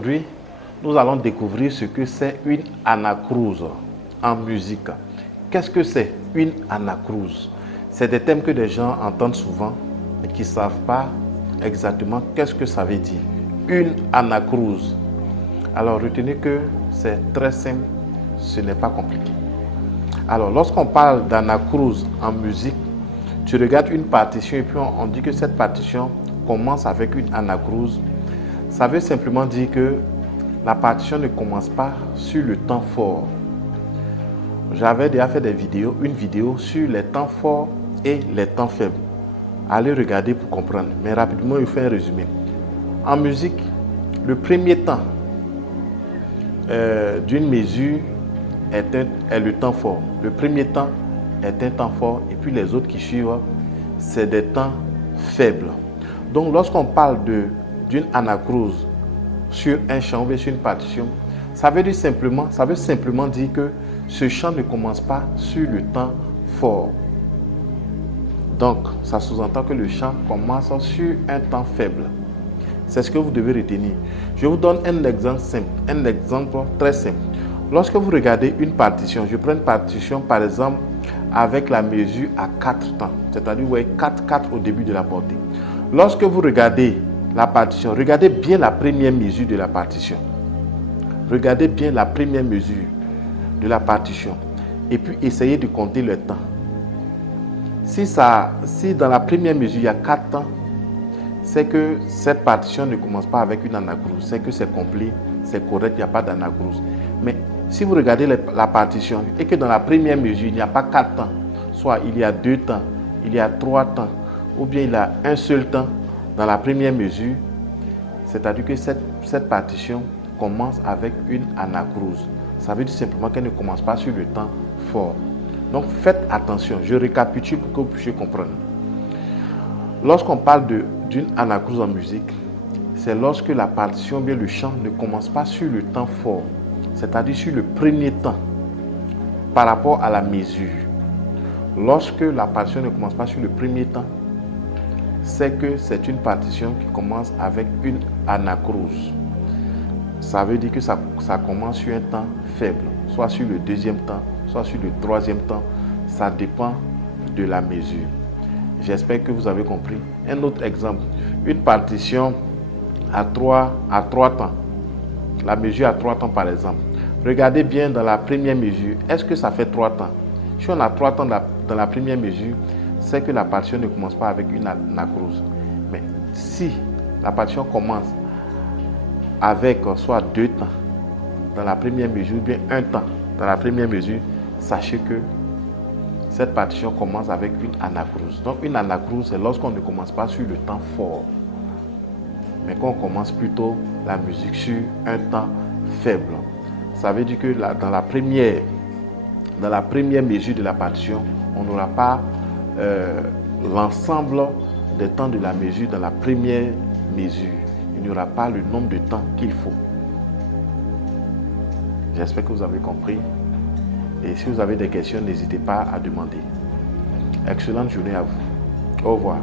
aujourd'hui, nous allons découvrir ce que c'est une anacrouse en musique. Qu'est-ce que c'est une anacrouse? C'est des thèmes que des gens entendent souvent, mais qui ne savent pas exactement qu'est-ce que ça veut dire. Une anacrouse. Alors, retenez que c'est très simple, ce n'est pas compliqué. Alors, lorsqu'on parle d'anacrouse en musique, tu regardes une partition et puis on dit que cette partition commence avec une anacrouse. Ça veut simplement dire que la partition ne commence pas sur le temps fort. J'avais déjà fait une vidéo sur les temps forts et les temps faibles. Allez regarder pour comprendre, mais rapidement, il faut un résumé. En musique, le premier temps d'une mesure est le temps fort. Le premier temps est un temps fort et puis les autres qui suivent, c'est des temps faibles. Donc, lorsqu'on parle d'une anacrouse sur un chant ou sur une partition, ça veut simplement dire que ce chant ne commence pas sur le temps fort. Donc, ça sous-entend que le chant commence sur un temps faible. C'est ce que vous devez retenir. Je vous donne un exemple simple, un exemple très simple. Lorsque vous regardez une partition, je prends une partition par exemple avec la mesure à 4 temps, c'est-à-dire vous voyez 4 au début de la portée. Lorsque vous regardez la partition, regardez bien la première mesure de la partition. Regardez bien la première mesure de la partition et puis essayez de compter le temps. Si dans la première mesure il y a 4 temps, c'est que cette partition ne commence pas avec une anacrouse, c'est que c'est complet, c'est correct, il n'y a pas d'anacrouse. Mais si vous regardez la partition et que dans la première mesure il n'y a pas 4 temps, soit il y a 2 temps, il y a 3 temps, ou bien il y a un seul temps dans la première mesure, c'est-à-dire que cette partition commence avec une anacrouse. Ça veut dire simplement qu'elle ne commence pas sur le temps fort. Donc faites attention, je récapitule pour que vous puissiez comprendre. Lorsqu'on parle d'une anacrouse en musique, c'est lorsque la partition ou bien le chant ne commence pas sur le temps fort, c'est-à-dire sur le premier temps par rapport à la mesure. Lorsque la partition ne commence pas sur le premier temps, c'est que c'est une partition qui commence avec une anacrouse. Ça veut dire que ça commence sur un temps faible, soit sur le deuxième temps, soit sur le troisième temps. Ça dépend de la mesure. J'espère que vous avez compris. Un autre exemple, une partition à 3 temps. La mesure à 3 temps par exemple. Regardez bien dans la première mesure. Est-ce que ça fait 3 temps? Si on a 3 temps dans la première mesure, c'est que la partition ne commence pas avec une anacrouse. Mais si la partition commence avec soit 2 temps dans la première mesure ou bien 1 temps dans la première mesure, sachez que cette partition commence avec une anacrouse. Donc une anacrouse, c'est lorsqu'on ne commence pas sur le temps fort, mais qu'on commence plutôt la musique sur un temps faible. Ça veut dire que dans la première mesure de la partition, on n'aura pas l'ensemble des temps de la mesure dans la première mesure. Il n'y aura pas le nombre de temps qu'il faut. J'espère que vous avez compris. Et si vous avez des questions, n'hésitez pas à demander. Excellente journée à vous. Au revoir.